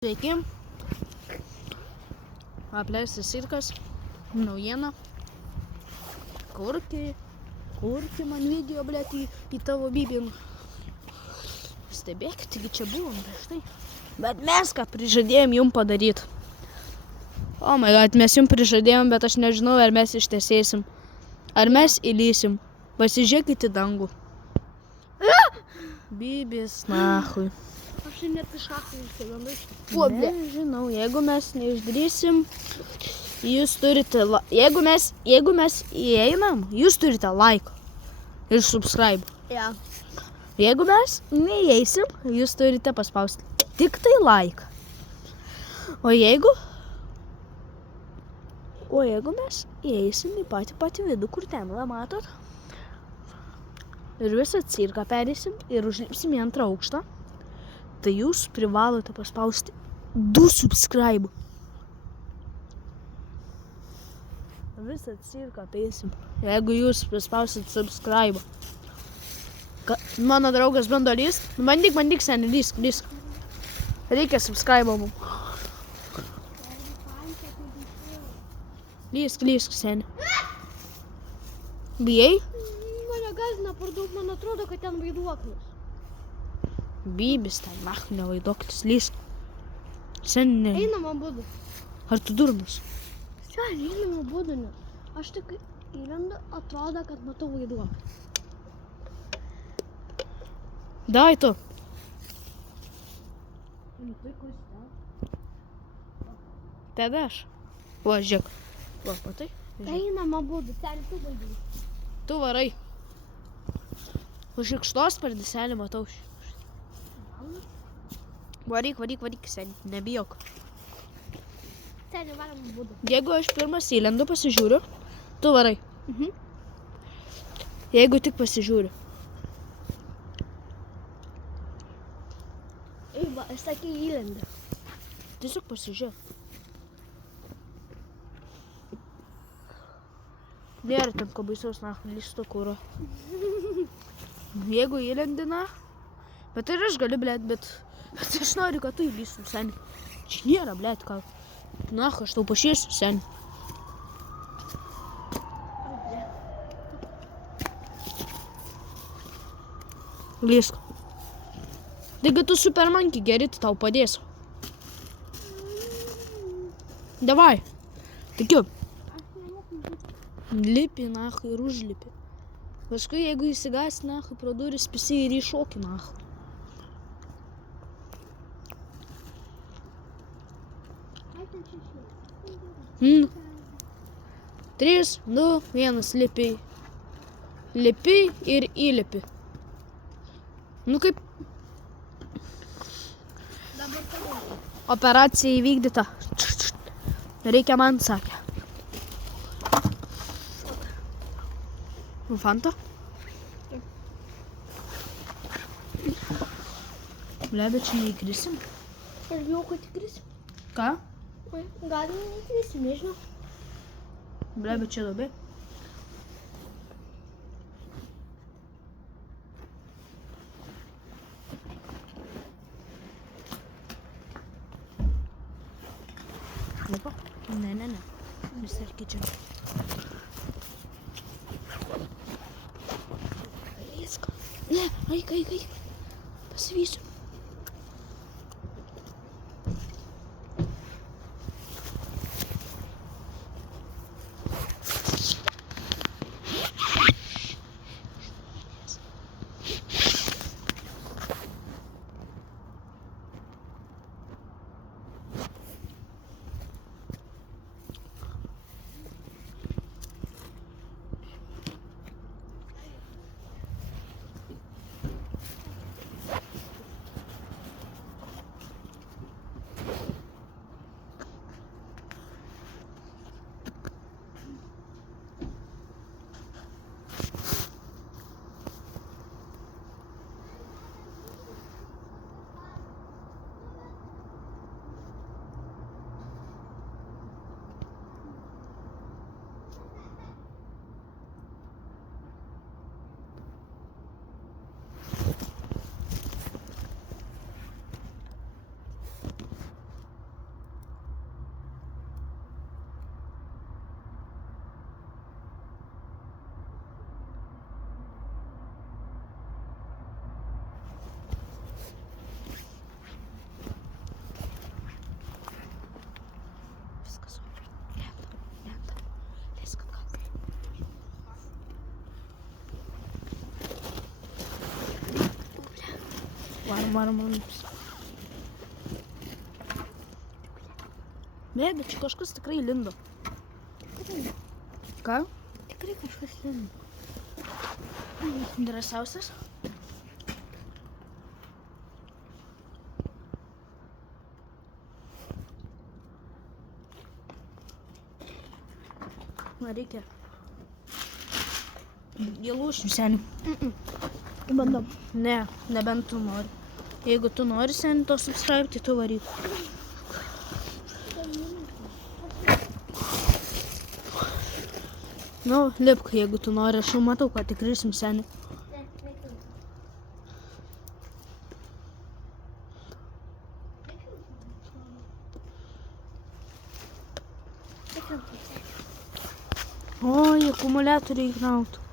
Sveiki, apleistas cirkas, naujiena, kurki man video, blėt, į tavo bibinų. Stebėkit, taigi čia buvom prieš tai. Bet mes ką prižadėjom jum padaryti. O my god, mes jum prižadėjom, bet aš nežinau, ar mes ištesėsim. Ar mes įlysim. Pasižiūrėkit į dangų. Bibis, nahui. Aš net iš šachų išsigandu. Nežinau, jeigu mes neišdrįsim, jūs turite, jeigu mes įeinam, jūs turite like ir subscribe. Ja. Jeigu mes neįeisim, jūs turite paspausti tik tai like. O jeigu mes įeisim į patį vidų, kur ten, va, matot, ir visą cirką perėsim ir užlipsim į antrą aukštą, tai jūs privalote paspausti 2 subscribe. Visą cirką apeisim, jeigu jūs paspausit subscribe. Mano draugas bando lyst. Bandyk, seni, lysk. Reikia subscribe mum. Lysk, seni. Bijai? Mane gąsdina per daug, man atrodo, kad ten vaiduoklis. Bybis ten, ne vaidoklis, lysk. Seni. Einam abudu. Ar tu durnas? Seni, einam abudu, nes aš tik įlendu, atrodo, kad matau vaiduoklį. Davai tu. Tada aš. Va, žiūrėk. Va, matai? Einam abudu, seni, tu baigi. Tu varai. Už šikštos pardiselį matau. Varyk, seni, nebijok. Seni, varam abudu. Jeigu aš pirmas įlendu, pasižiūriu, tu varai. Jeigu tik pasižiūriu. Ei, va, aš sakė įlendu. Tiesiog pasižiūrėk. Nėra ten ko baisaus, listo kūro. Jeigu įlendi, bet ir aš galiu, blėt, bet aš noriu, kad tu įlystum, seni. Čia nėra, blėt, ką. Aš tau pašėsiu, seni. Lysk. Taigi tu supermanki geri, tai tau padėsiu. Davai. Tikiu. Lipi, ir užlipi. Paskui, jeigu įsigąs, pro duris pisi ir įšoki, 3, 2, 1, lipi. Lipi ir įlipi. Kaip operacija įvykdyta. Reikia man, sakė. Fanta? Ble, bet čia neįkrisim. Aš bijau, kad įkrisim. Ką? Gal neįkrisim, nežinau. Ble, bet čia duobė. Lipa? Ne. Vis ar kičiam. Ne, eik. Pasivysiu. Varom. Bėga, čia kažkas tikrai lindo. Tikrai, Ką? tikrai kažkas lindo. Drąsiausias? Na, reikia. Gėlušių, seniai. Bandom. Ne, nebent tu nori. Jeigu tu nori, seniai, to subscribe, tai tu varyk. Nu, lipk, jeigu tu nori, aš jau matau, kad tikrysim, seniai. Oi, akumuliatoriai įkrautų.